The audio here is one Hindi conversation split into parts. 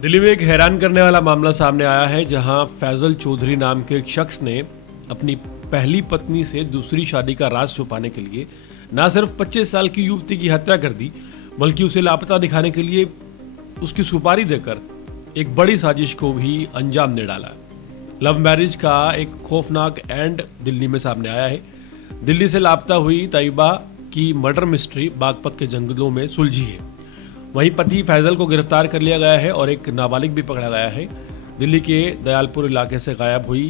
दिल्ली में एक हैरान करने वाला मामला सामने आया है, जहां फैजल चौधरी नाम के एक शख्स ने अपनी पहली पत्नी से दूसरी शादी का राज छुपाने के लिए न सिर्फ 25 साल की युवती की हत्या कर दी, बल्कि उसे लापता दिखाने के लिए उसकी सुपारी देकर एक बड़ी साजिश को भी अंजाम दे डाला। लव मैरिज का एक खौफनाक एंड दिल्ली में सामने आया है। दिल्ली से लापता हुई तैयबा की मर्डर मिस्ट्री बागपत के जंगलों में सुलझी है। वहीं पति फैजल को गिरफ्तार कर लिया गया है और एक नाबालिग भी पकड़ा गया है। दिल्ली के दयालपुर इलाके से गायब हुई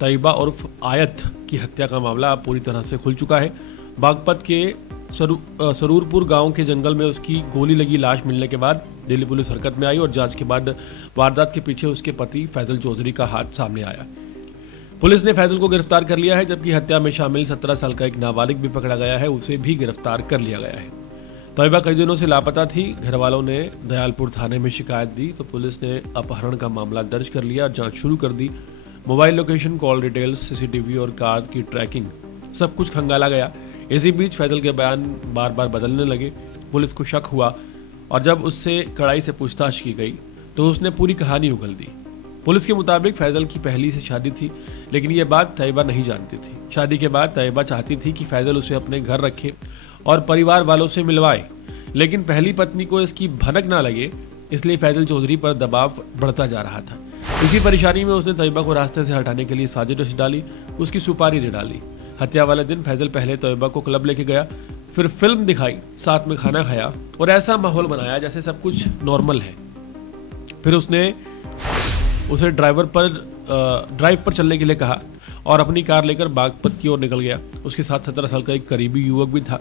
तैयबा उर्फ आयत की हत्या का मामला अब पूरी तरह से खुल चुका है। बागपत के सरूरपुर गांव के जंगल में उसकी गोली लगी लाश मिलने के बाद दिल्ली पुलिस हरकत में आई और जांच के बाद वारदात के पीछे उसके पति फैजल चौधरी का हाथ सामने आया। पुलिस ने फैजल को गिरफ्तार कर लिया है, जबकि हत्या में शामिल 17 साल का एक नाबालिग भी पकड़ा गया है, उसे भी गिरफ्तार कर लिया गया है। तैयबा कई दिनों से लापता थी। घर वालों ने दयालपुर थाने में शिकायत दी तो पुलिस ने अपहरण का मामला दर्ज कर लिया, जांच शुरू कर दी। Mobile location, call details, CCTV और कार की ट्रैकिंग सब कुछ खंगाला गया। इसी बीच फैजल के बयान बार बार बदलने लगे। पुलिस को शक हुआ और जब उससे कड़ाई से पूछताछ की गई तो उसने पूरी कहानी उगल दी। पुलिस के मुताबिक फैजल की पहली से शादी थी, लेकिन ये बात तैयबा नहीं जानती थी। शादी के बाद तैयबा चाहती थी कि फैजल उसे अपने घर रखे और परिवार वालों से मिलवाए, लेकिन पहली पत्नी को इसकी भनक ना लगे, इसलिए फैजल चौधरी पर दबाव बढ़ता जा रहा था। इसी परेशानी में उसने तैयबा को रास्ते से हटाने के लिए साजिश रच डाली, उसकी सुपारी दे डाली। हत्या वाले दिन फैजल पहले तैयबा को क्लब लेके गया, फिर फिल्म दिखाई, साथ में खाना खाया और ऐसा माहौल बनाया जैसे सब कुछ नॉर्मल है। फिर उसने उसे ड्राइव पर चलने के लिए कहा और अपनी कार लेकर बागपत की ओर निकल गया। उसके साथ 17 साल का एक करीबी युवक भी था,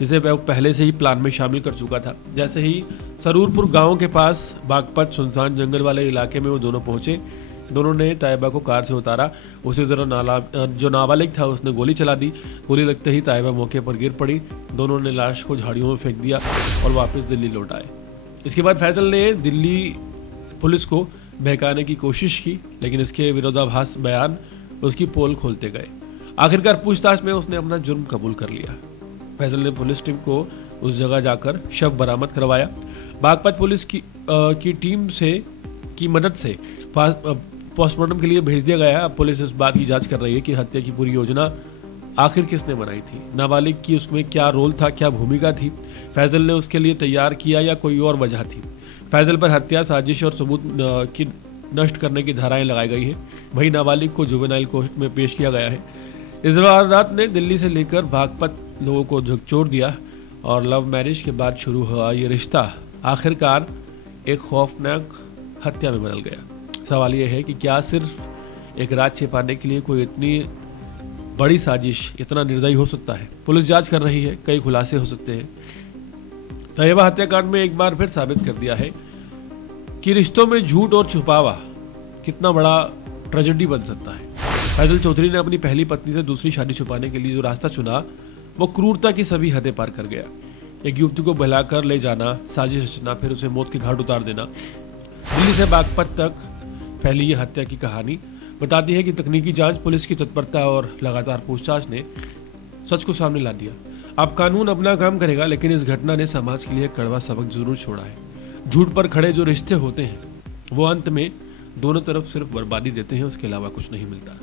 जिसे वह पहले से ही प्लान में शामिल कर चुका था। जैसे ही सरूरपुर गांव के पास बागपत सुनसान जंगल वाले इलाके में वो दोनों पहुंचे, दोनों ने तैयबा को कार से उतारा। उसी तरह जो नाबालिग था उसने गोली चला दी। गोली लगते ही तैयबा मौके पर गिर पड़ी। दोनों ने लाश को झाड़ियों में फेंक दिया और वापस दिल्ली लौट आए। इसके बाद फैजल ने दिल्ली पुलिस को बहकाने की कोशिश की, लेकिन इसके विरोधाभास बयान उसकी पोल खोलते गए। आखिरकार पूछताछ में उसने अपना जुर्म कबूल कर लिया। फैजल ने पुलिस टीम को उस जगह जाकर शव बरामद करवाया। बागपत पुलिस की टीम की मदद से पोस्टमार्टम के लिए भेज दिया गया है। अब पुलिस इस बात की जांच कर रही है कि हत्या की पूरी योजना आखिर किसने बनाई थी, नाबालिग की उसमें क्या रोल था, क्या भूमिका थी, फैजल ने उसके लिए तैयार किया या कोई और वजह थी। फैजल पर हत्या, साजिश और सबूत की नष्ट करने की धाराएं लगाई गई हैं। वहीं नाबालिग को जुवेनाइल कोर्ट में पेश किया गया है। इस वारदात ने दिल्ली से लेकर बागपत लोगों को झकझोर दिया और लव मैरिज के बाद शुरू हुआ ये रिश्ता आखिरकार एक खौफनाक हत्या में बदल गया। सवाल यह है कि क्या सिर्फ एक राज छिपाने के लिए कोई इतनी बड़ी साजिश इतना निर्दयी हो सकता है? पुलिस जांच कर रही है, कई खुलासे हो सकते हैं। तैयबा हत्याकांड में एक बार फिर साबित कर दिया है कि रिश्तों में झूठ और छुपावा कितना बड़ा ट्रेजेडी बन सकता है। फैजल चौधरी ने अपनी पहली पत्नी से दूसरी शादी छुपाने के लिए जो रास्ता चुना, वो क्रूरता की सभी हदें पार कर गया। एक युवती को बहलाकर ले जाना, साजिश रचना, फिर उसे मौत के घाट उतार देना। दिल्ली से बागपत तक फैली ये हत्या की कहानी बताती है कि तकनीकी जांच, पुलिस की तत्परता और लगातार पूछताछ ने सच को सामने ला दिया। अब कानून अपना काम करेगा, लेकिन इस घटना ने समाज के लिए कड़वा सबक जरूर छोड़ा है। झूठ पर खड़े जो रिश्ते होते हैं वो अंत में दोनों तरफ सिर्फ बर्बादी देते हैं, उसके अलावा कुछ नहीं मिलता।